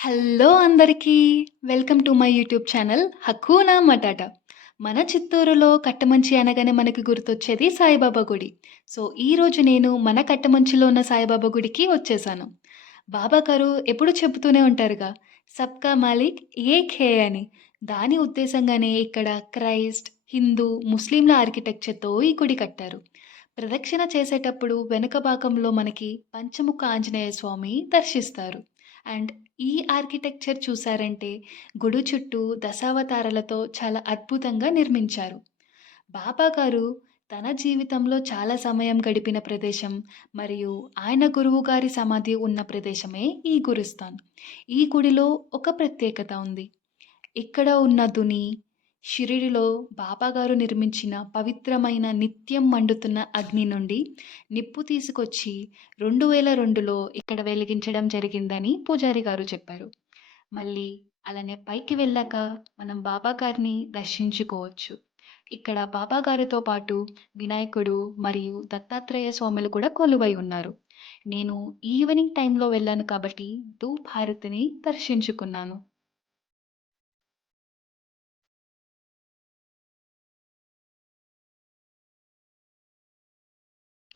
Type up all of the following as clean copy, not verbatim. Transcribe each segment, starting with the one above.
Hello అందరికీ! Welcome to my YouTube channel 'Hakuna Matata'. మన చిత్తూరులో కట్టమంచి అనగానే మనకి గుర్తొచ్చేది సాయిబాబా గుడి. సో, ఈరోజు నేను మన కట్టమంచిలో ఉన్న సాయిబాబా గుడికి వచ్చేసాను. బాబా గారు ఎప్పుడూ చెబుతూనే ఉంటారుగా, 'సబ్కా మాలిక్ ఏక్ హే' అని. దాని ఉద్దేశంగానే ఇక్కడ క్రైస్ట్, హిందూ, ముస్లింల ఆర్కిటెక్చర్‌తో ఈ గుడి కట్టారు. ప్రదక్షిణ చేసేటప్పుడు వెనుక భాగంలో మనకి పంచముఖ ఆంజనేయ స్వామి దర్శిస్తారు. అండ్ ఈ ఆర్కిటెక్చర్ చూసారంటే గుడి చుట్టూ దశావతారాలతో చాలా అద్భుతంగా నిర్మించారు. బాబా గారు తన జీవితంలో చాలా సమయం గడిపిన ప్రదేశం మరియు ఆయన గురువుగారి సమాధి ఉన్న ప్రదేశమే ఈ గురుస్థాన్. ఈ గుడిలో ఒక ప్రత్యేకత ఉంది. ఇక్కడ ఉన్న దుని, షిరిడిలో బాబాగారు నిర్మించిన పవిత్రమైన నిత్యం మండుతున్న అగ్ని నుండి నిప్పు తీసుకొచ్చి 2002లో ఇక్కడ వెలిగించడం జరిగిందని పూజారి గారు చెప్పారు. మళ్ళీ అలానే పైకి వెళ్ళాక మనం బాబాగారిని దర్శించుకోవచ్చు. ఇక్కడ బాబాగారితో పాటు వినాయకుడు మరియు దత్తాత్రేయ స్వాములు కూడా కొలువై ఉన్నారు. నేను ఈవినింగ్ టైంలో వెళ్ళాను కాబట్టి ధూప్ హారతిని దర్శించుకున్నాను.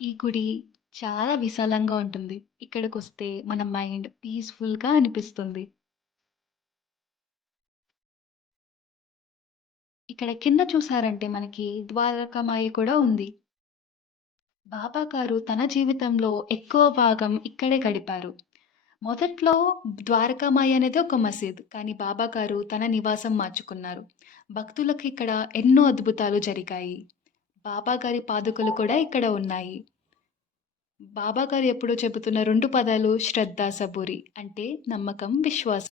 ఈ గుడి చాలా విశాలంగా ఉంటుంది. ఇక్కడికొస్తే మన మైండ్ పీస్‌ఫుల్‌గా అనిపిస్తుంది. ఇక్కడ కింద చూసారంటే మనకి ద్వారకామాయి కూడా ఉంది. బాబా గారు తన జీవితంలో ఎక్కువ భాగం ఇక్కడే గడిపారు. మొదట్లో ద్వారకామాయి అనేది ఒక మసీద్. కానీ బాబా గారు తన నివాసం మార్చుకున్నారు. భక్తులకు ఇక్కడ ఎన్నో అద్భుతాలు జరిగాయి. బాబా గారి పాదుకలు కూడా ఇక్కడ ఉన్నాయి. బాబా గారు ఎప్పుడూ చెబుతున్న 2 పదాలు శ్రద్ధ, సబూరి అంటే నమ్మకం, విశ్వాసం.